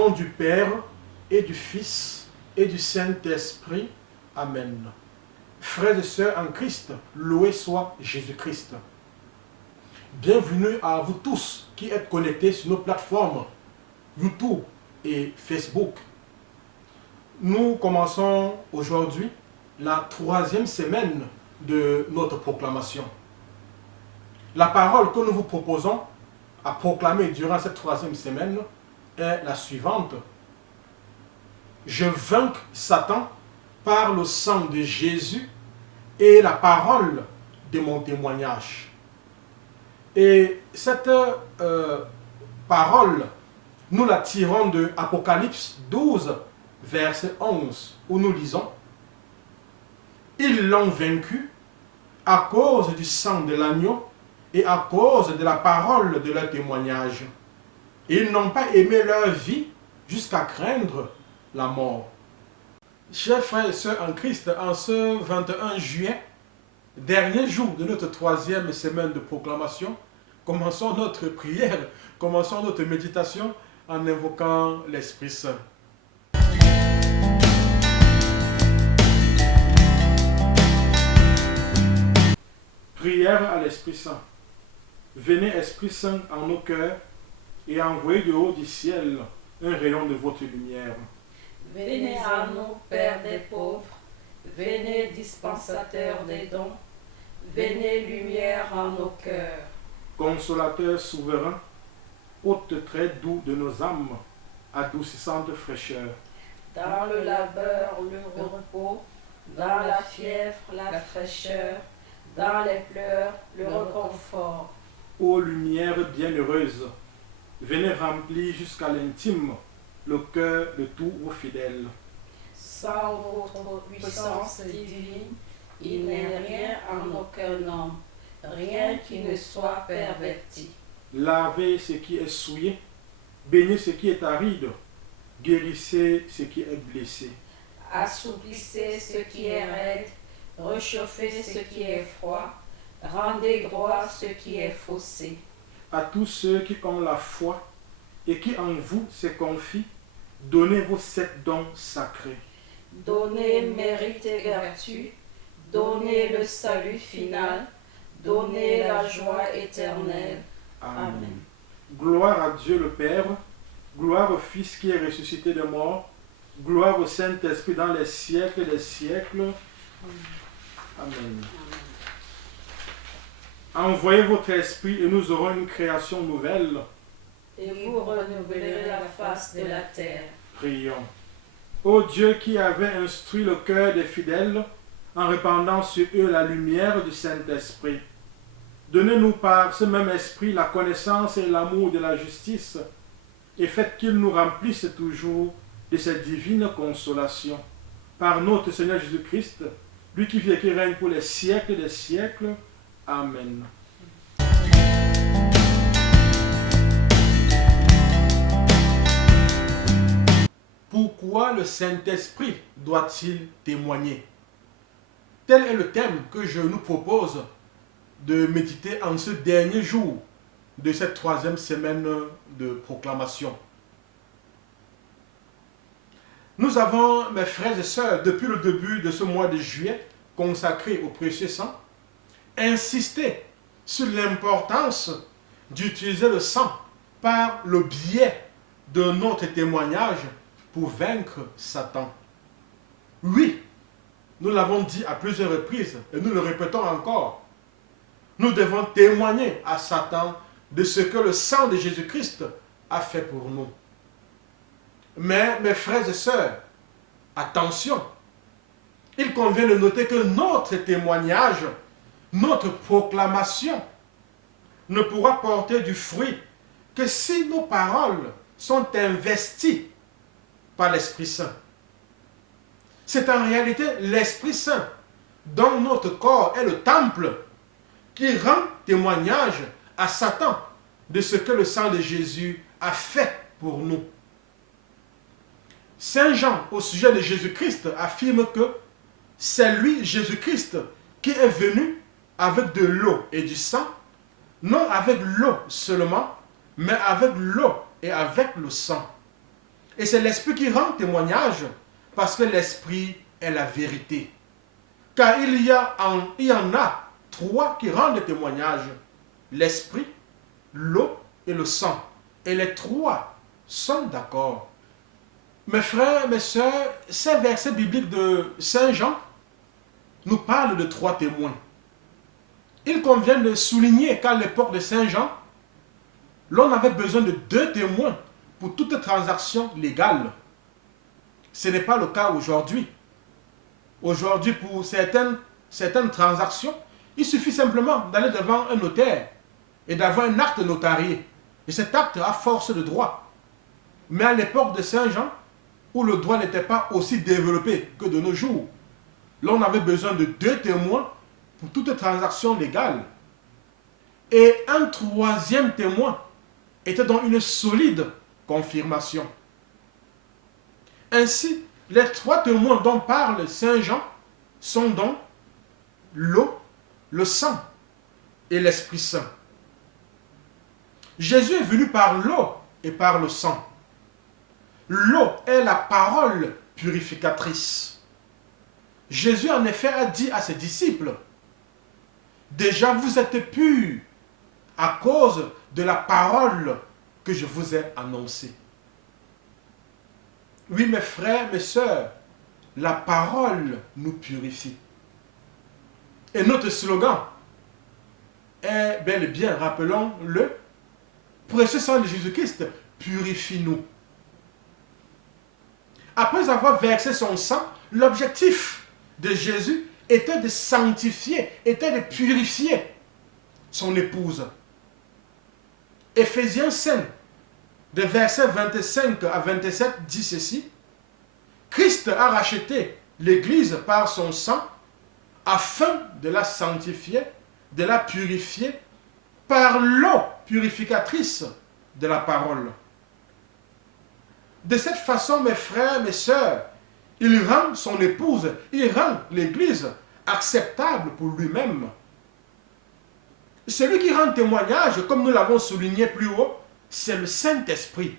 nom du Père et du Fils et du Saint-Esprit. Amen. Frères et sœurs en Christ, loué soit Jésus-Christ. Bienvenue à vous tous qui êtes connectés sur nos plateformes YouTube et Facebook. Nous commençons aujourd'hui la 3e semaine de notre proclamation. La parole que nous vous proposons à proclamer durant cette 3e semaine est la suivante. Je vainc Satan par le sang de Jésus et la parole de mon témoignage. Et cette parole, nous la tirons de Apocalypse 12, verset 11, où nous lisons « Ils l'ont vaincu à cause du sang de l'agneau et à cause de la parole de leur témoignage. Ils n'ont pas aimé leur vie jusqu'à craindre la mort. » Chers frères et sœurs en Christ, en ce 21 juillet, dernier jour de notre 3e semaine de proclamation, commençons notre prière, commençons notre méditation en invoquant l'Esprit Saint. Prière à l'Esprit Saint. Venez, Esprit Saint, en nos cœurs et envoyez du haut du ciel un rayon de votre lumière. Venez à nous, Père des pauvres, venez, dispensateur des dons, venez, lumière en nos cœurs. Consolateur souverain, hôte très doux de nos âmes, adoucissante fraîcheur. Dans le labeur, le repos, dans la fièvre, la fraîcheur, dans les pleurs, le réconfort. Ô lumière bienheureuse, venez remplir jusqu'à l'intime le cœur de tous vos fidèles. Sans votre puissance divine, il n'est rien en aucun homme, rien qui ne soit perverti. Lavez ce qui est souillé, baignez ce qui est aride, guérissez ce qui est blessé. Assouplissez ce qui est raide, réchauffez ce qui est froid, rendez droit ce qui est faussé. À tous ceux qui ont la foi et qui en vous se confient, donnez vos 7 dons sacrés. Donnez mérite et vertu, donnez le salut final, donnez la joie éternelle. Amen. Gloire à Dieu le Père, gloire au Fils qui est ressuscité des morts, gloire au Saint-Esprit dans les siècles des siècles. Amen. Envoyez votre esprit et nous aurons une création nouvelle. Et vous renouvelerez la face de la terre. Prions. Ô Dieu qui avait instruit le cœur des fidèles en répandant sur eux la lumière du Saint-Esprit, donnez-nous par ce même esprit la connaissance et l'amour de la justice et faites qu'il nous remplisse toujours de cette divine consolation. Par notre Seigneur Jésus-Christ, lui qui vit et qui règne pour les siècles des siècles. Amen. Pourquoi le Saint-Esprit doit-il témoigner? Tel est le thème que je nous propose de méditer en ce dernier jour de cette 3e semaine de proclamation. Nous avons, mes frères et sœurs, depuis le début de ce mois de juillet consacré au précieux sang, insisté sur l'importance d'utiliser le sang par le biais de notre témoignage pour vaincre Satan. Oui, nous l'avons dit à plusieurs reprises et nous le répétons encore. Nous devons témoigner à Satan de ce que le sang de Jésus-Christ a fait pour nous. Mais, mes frères et sœurs, attention, il convient de noter que notre témoignage, notre proclamation ne pourra porter du fruit que si nos paroles sont investies par l'Esprit Saint. C'est en réalité l'Esprit Saint, dont notre corps est le temple, qui rend témoignage à Satan de ce que le sang de Jésus a fait pour nous. Saint Jean, au sujet de Jésus-Christ, affirme que c'est lui, Jésus-Christ, qui est venu avec de l'eau et du sang, non avec l'eau seulement, mais avec l'eau et avec le sang. Et c'est l'Esprit qui rend témoignage, parce que l'Esprit est la vérité. Car il y en a trois qui rendent témoignage. L'Esprit, l'eau et le sang. Et les trois sont d'accord. Mes frères, mes sœurs, ces versets bibliques de Saint Jean nous parlent de trois témoins. Il convient de souligner qu'à l'époque de Saint Jean, l'on avait besoin de 2 témoins pour toute transaction légale. Ce n'est pas le cas aujourd'hui. Aujourd'hui, pour certaines transactions, il suffit simplement d'aller devant un notaire et d'avoir un acte notarié. Et cet acte a force de droit. Mais à l'époque de Saint Jean, où le droit n'était pas aussi développé que de nos jours, l'on avait besoin de 2 témoins pour toute transaction légale. Et un troisième témoin était donc une solide confirmation. Ainsi, les 3 témoins dont parle Saint Jean sont donc l'eau, le sang et l'Esprit Saint. Jésus est venu par l'eau et par le sang. L'eau est la parole purificatrice. Jésus en effet a dit à ses disciples, « Déjà vous êtes purs à cause de la parole que je vous ai annoncée. » Oui, mes frères, mes sœurs, la parole nous purifie. Et notre slogan est bel et bien, rappelons-le, précieux sang de Jésus-Christ, purifie-nous. Après avoir versé son sang, l'objectif de Jésus était de sanctifier, était de purifier son épouse. Éphésiens 5, de versets 25 à 27, dit ceci. Christ a racheté l'Église par son sang afin de la sanctifier, de la purifier par l'eau purificatrice de la parole. De cette façon, mes frères, mes sœurs, il rend son épouse, il rend l'Église acceptable pour lui-même. Celui qui rend témoignage, comme nous l'avons souligné plus haut, c'est le Saint-Esprit.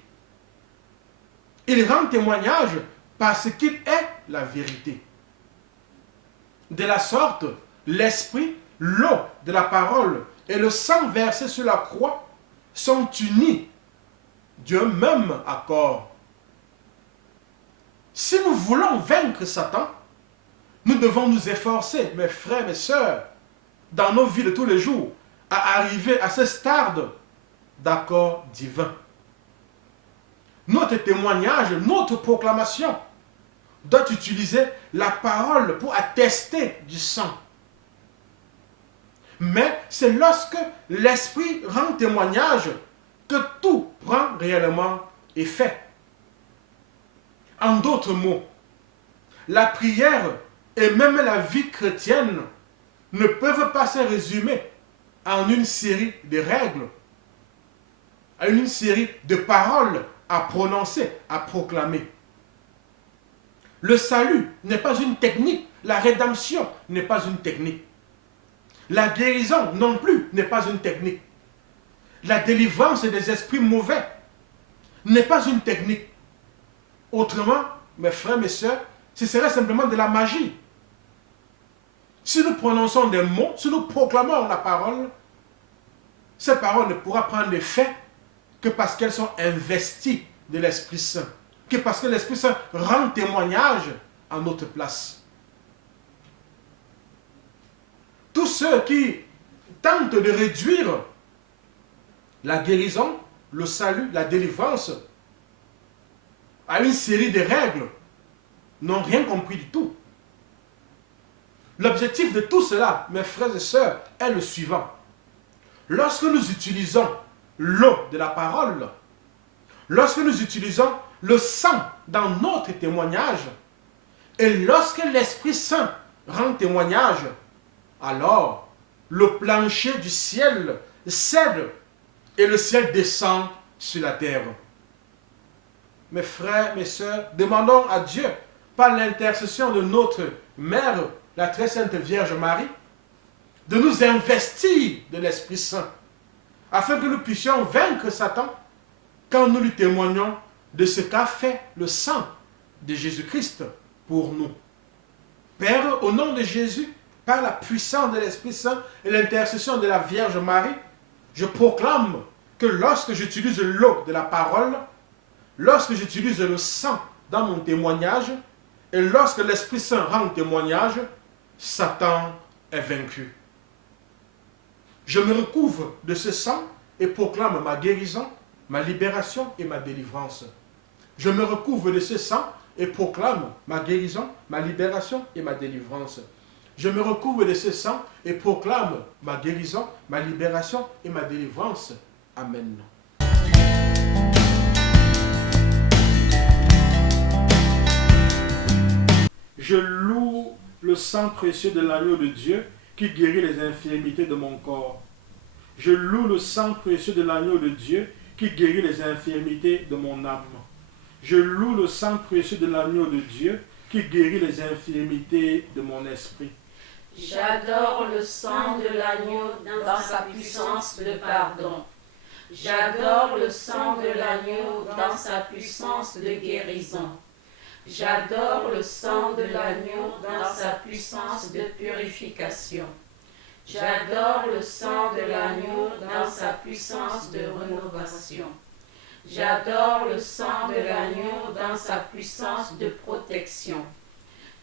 Il rend témoignage parce qu'il est la vérité. De la sorte, l'Esprit, l'eau de la parole et le sang versé sur la croix sont unis d'un même accord. Si nous voulons vaincre Satan, nous devons nous efforcer, mes frères, mes sœurs, dans nos vies de tous les jours, à arriver à ce stade d'accord divin. Notre témoignage, notre proclamation doit utiliser la parole pour attester du sang. Mais c'est lorsque l'Esprit rend témoignage que tout prend réellement effet. En d'autres mots, la prière et même la vie chrétienne ne peuvent pas se résumer en une série de règles, en une série de paroles à prononcer, à proclamer. Le salut n'est pas une technique, la rédemption n'est pas une technique. La guérison non plus n'est pas une technique. La délivrance des esprits mauvais n'est pas une technique. Autrement, mes frères, mes sœurs, ce serait simplement de la magie. Si nous prononçons des mots, si nous proclamons la parole, ces paroles ne pourront prendre effet que parce qu'elles sont investies de l'Esprit Saint, que parce que l'Esprit Saint rend témoignage à notre place. Tous ceux qui tentent de réduire la guérison, le salut, la délivrance à une série de règles n'ont rien compris du tout. L'objectif de tout cela, mes frères et sœurs, est le suivant. Lorsque nous utilisons l'eau de la parole, lorsque nous utilisons le sang dans notre témoignage, et lorsque l'Esprit Saint rend témoignage, alors le plancher du ciel cède et le ciel descend sur la terre. Mes frères, mes sœurs, demandons à Dieu, par l'intercession de notre Mère, la très sainte Vierge Marie, de nous investir de l'Esprit Saint, afin que nous puissions vaincre Satan quand nous lui témoignons de ce qu'a fait le sang de Jésus-Christ pour nous. Père, au nom de Jésus, par la puissance de l'Esprit Saint et l'intercession de la Vierge Marie, je proclame que lorsque j'utilise l'eau de la parole, lorsque j'utilise le sang dans mon témoignage, et lorsque l'Esprit Saint rend témoignage, Satan est vaincu. Je me recouvre de ce sang et proclame ma guérison, ma libération et ma délivrance. Je me recouvre de ce sang et proclame ma guérison, ma libération et ma délivrance. Je me recouvre de ce sang et proclame ma guérison, ma libération et ma délivrance. Amen. Je loue le sang précieux de l'agneau de Dieu qui guérit les infirmités de mon corps. Je loue le sang précieux de l'agneau de Dieu qui guérit les infirmités de mon âme. Je loue le sang précieux de l'agneau de Dieu qui guérit les infirmités de mon esprit. J'adore le sang de l'agneau dans sa puissance de pardon. J'adore le sang de l'agneau dans sa puissance de guérison. J'adore le sang de l'agneau dans sa puissance de purification. J'adore le sang de l'agneau dans sa puissance de rénovation. J'adore le sang de l'agneau dans sa puissance de protection.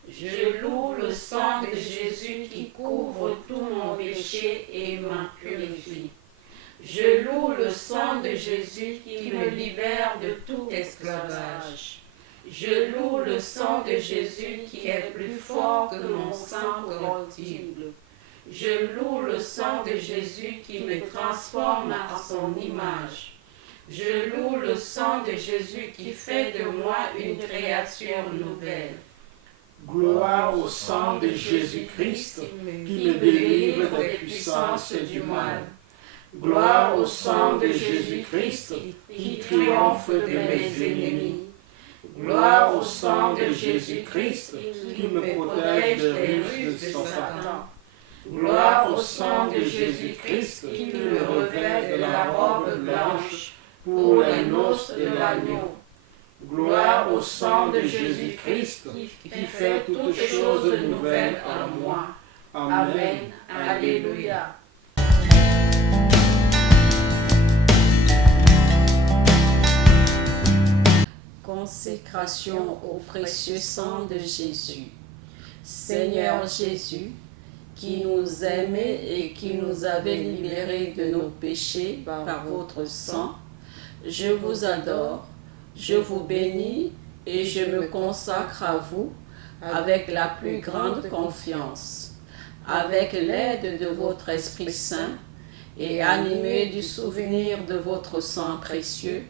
Je loue le sang de Jésus qui couvre tout mon péché et m'en purifie. Je loue le sang de Jésus qui me libère de tout esclavage. Je loue le sang de Jésus qui est plus fort que mon sang corruptible. Je loue le sang de Jésus qui me transforme à son image. Je loue le sang de Jésus qui fait de moi une créature nouvelle. Gloire au sang de Jésus-Christ qui me délivre des puissances du mal. Gloire au sang de Jésus-Christ qui triomphe de mes ennemis. Gloire au sang de Jésus-Christ qui me protège des ruses de Satan. Gloire au sang de Jésus-Christ qui me revêt de la robe blanche pour les noces de l'agneau. Gloire au sang de Jésus-Christ qui fait toutes choses nouvelles en moi. Amen. Alléluia. Consécration au précieux sang de Jésus. Seigneur Jésus, qui nous aimait et qui nous avait libérés de nos péchés par votre sang, je vous adore, je vous bénis et je me consacre à vous avec la plus grande confiance. Avec l'aide de votre Esprit Saint et animé du souvenir de votre sang précieux,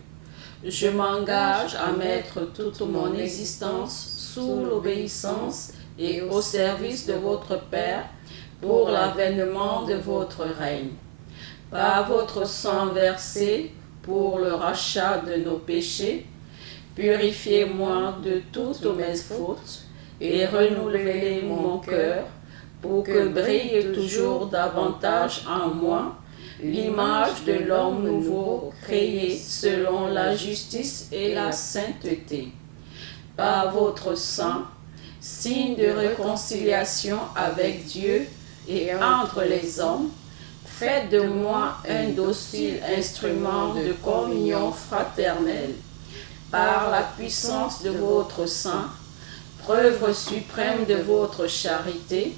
je m'engage à mettre toute mon existence sous l'obéissance et au service de votre Père pour l'avènement de votre règne. Par votre sang versé pour le rachat de nos péchés, purifiez-moi de toutes mes fautes et renouvelez mon cœur pour que brille toujours davantage en moi l'image de l'homme nouveau créé selon la justice et la sainteté. Par votre sang, signe de réconciliation avec Dieu et entre les hommes, faites de moi un docile instrument de communion fraternelle. Par la puissance de votre sang, preuve suprême de votre charité,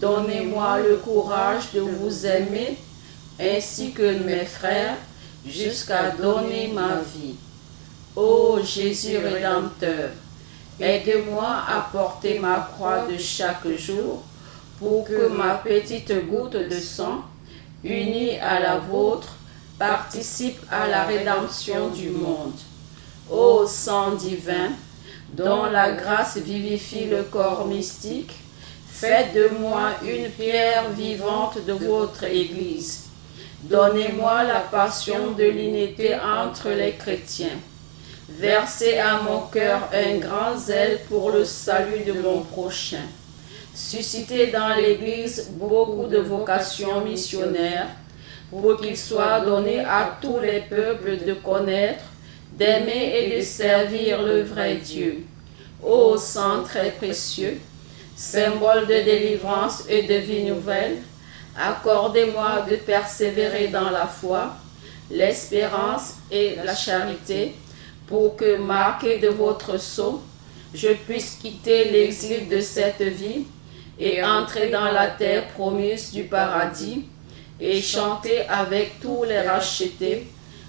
donnez-moi le courage de vous aimer ainsi que mes frères, jusqu'à donner ma vie. Ô Jésus Rédempteur, aide-moi à porter ma croix de chaque jour pour que ma petite goutte de sang, unie à la vôtre, participe à la rédemption du monde. Ô sang divin, dont la grâce vivifie le corps mystique, faites de moi une pierre vivante de votre Église. Donnez-moi la passion de l'unité entre les chrétiens. Versez à mon cœur un grand zèle pour le salut de mon prochain. Suscitez dans l'Église beaucoup de vocations missionnaires pour qu'il soit donné à tous les peuples de connaître d'aimer et de servir le vrai Dieu. Ô sang très précieux, symbole de délivrance et de vie nouvelle, accordez-moi de persévérer dans la foi, l'espérance et la charité, pour que, marqué de votre sceau, je puisse quitter l'exil de cette vie et entrer dans la terre promise du paradis et chanter avec tous les rachetés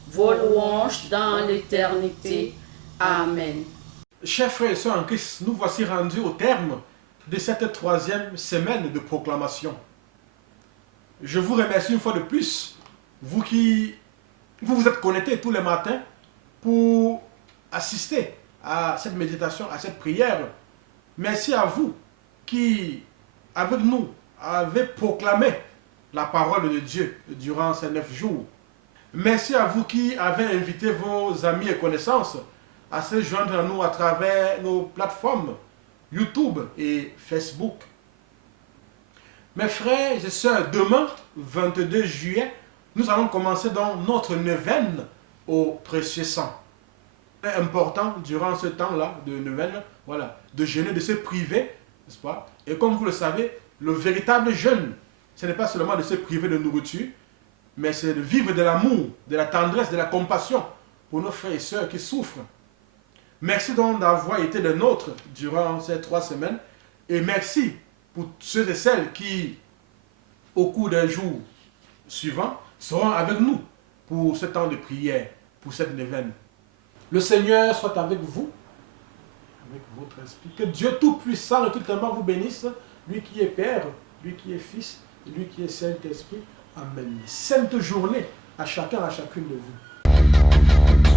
vos louanges dans l'éternité. Amen. Chers frères et sœurs en Christ, nous voici rendus au terme de cette 3e semaine de proclamation. Je vous remercie une fois de plus, vous qui vous êtes connectés tous les matins pour assister à cette méditation, à cette prière. Merci à vous qui, avec nous, avez proclamé la parole de Dieu durant ces 9 jours. Merci à vous qui avez invité vos amis et connaissances à se joindre à nous à travers nos plateformes YouTube et Facebook. Mes frères et sœurs, demain, 22 juillet, nous allons commencer dans notre neuvaine au précieux sang. C'est important durant ce temps-là de neuvaine, voilà, de jeûner, de se priver, n'est-ce pas? Et comme vous le savez, le véritable jeûne, ce n'est pas seulement de se priver de nourriture, mais c'est de vivre de l'amour, de la tendresse, de la compassion pour nos frères et sœurs qui souffrent. Merci donc d'avoir été des nôtres durant ces 3 semaines. Et merci pour ceux et celles qui, au cours des jours suivants, seront avec nous pour ce temps de prière, pour cette neuvaine. Le Seigneur soit avec vous, avec votre esprit. Que Dieu Tout-Puissant et Tout-Aimant vous bénisse, lui qui est Père, lui qui est Fils, et lui qui est Saint-Esprit. Amen. Sainte journée à chacun, à chacune de vous.